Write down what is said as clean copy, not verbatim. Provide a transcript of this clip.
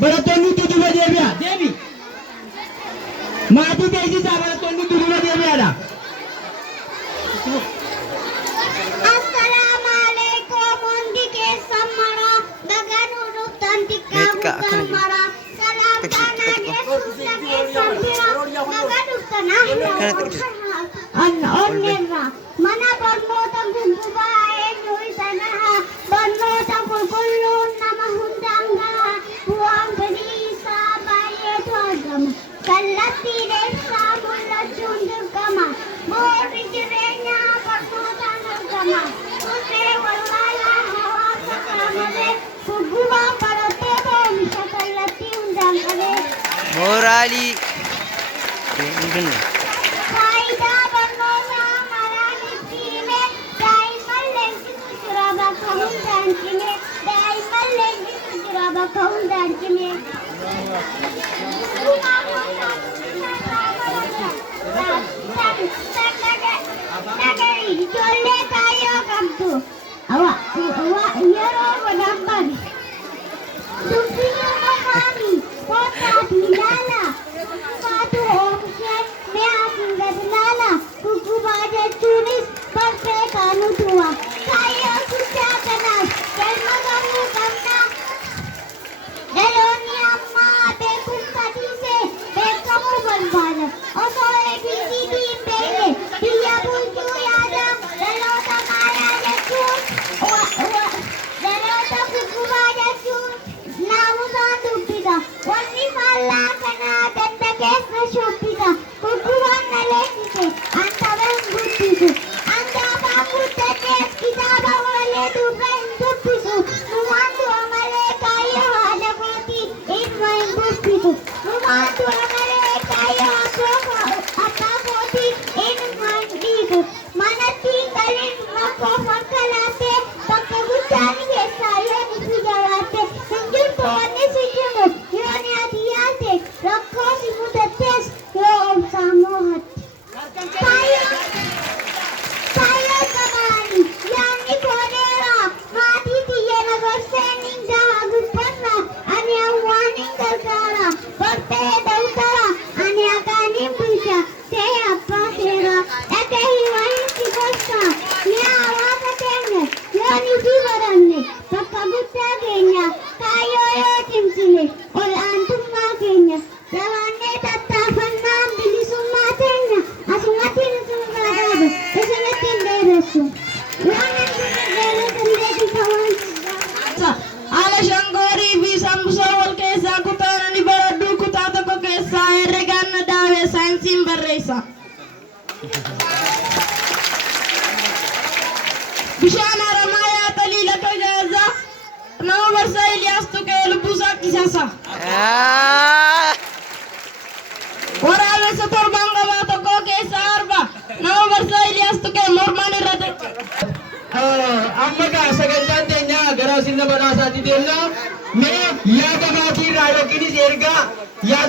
barattoonni duuba deebi'a. Deebi. Maatii teessisaa barattoonni duuba deebi'aadha. Assalamu alaikum hundi keessan mara daganuu dhuftan xiqqaa guddaan mara salaam taanaa geessuusa keessan bira daga dhuftan onnirra mana barnoota guggubaa eenyu isa naha barnoota qulqulluun nama hundaan gaha bu'aan fedhii isaa baay'eetu argama kallattiilee isaa mul'achuun dirqama bu'uurri jireenyaa barnootaan argama turree wallaalaa hawaasa qaamalee guggubaan barattoota oomisha kallattii hundaan qabee Morali. faayidaa barnootaa maraan itti hime daa'imman leenjisu jira bakka hundaan cime daa'imman leenjisu jira bakka hundaan cime ijoollee kaayyoo qabdu yeroo godhan bari dubbinuu makaami kootaati ilaala faatu oomishee mi'aatiin gad ilaala guggubaa jechuunis bartee kaanu tuwa kaayyoo guddaa kanaaf galma gamuu qabna dhaloonni ammaa beekumsa dhiisee beekamuu barbaada osoo ABCD hin beekne biyya bulchuu yaada dhaloota maayaa jechuun dhaloota guggubaa jechuun naamusaan dubbisa wanni faallaa kanaa ganda keessa shubbisa guggubaan na leessise an taphan guddisu an gaafaan guddatees kitaaba malee dubra hin dubbisu numaan du'a malee kaayyoo haadha kootii ilma hin bubbisu numaan du'a malee kaayyoo abbaa kootii ilma hin dhiibu manatti hin galin rakkoo fakka laattee bakka guddaan keessaa yoo itti jabaatte hin jirtu wanni si jiru yoo ni ati yaate rakkoo si mudattees yoo obsaa moohatte kaayyoo qabaani yaanni koodeeraa maatii tiyya na gorseen hin gaha gubbanna ani hawwaan hin gargaara bartee dawtara ani haqaan hin bulcha ta'e abbaa seeraa dhagahii wahin si gorsa mi'a hawaasa keenya yoo nifi baranne bakka guddaa keenya kaayyoo yoo cimsine ol aantummaa keenya jabaannee tattaafannaan bilisummaa teenya asumatti isin gargaaru isinitti hin dheeressu waan isin dheeressan deebifaman Haala shangoorii fi sambusoo wal keessaa kutaanani baradhuu kutaa tokko keessaa herregaan na dhaabee saayinsiin barreessa. Bishaan haramaa yaa taliila kajaajaa nama barsaa Iliyaas tuqee lubbuusaa qisasa. Waraabessa torbaan qabaa tokko keessaa arba nama barsaa Iliyaas tuqee mormaan irra ta'e. Amma gaa sagantaan teenya gara sirna badhaasaatti deemna. Mee yaada maatii irraa yookiinis ergaa yaada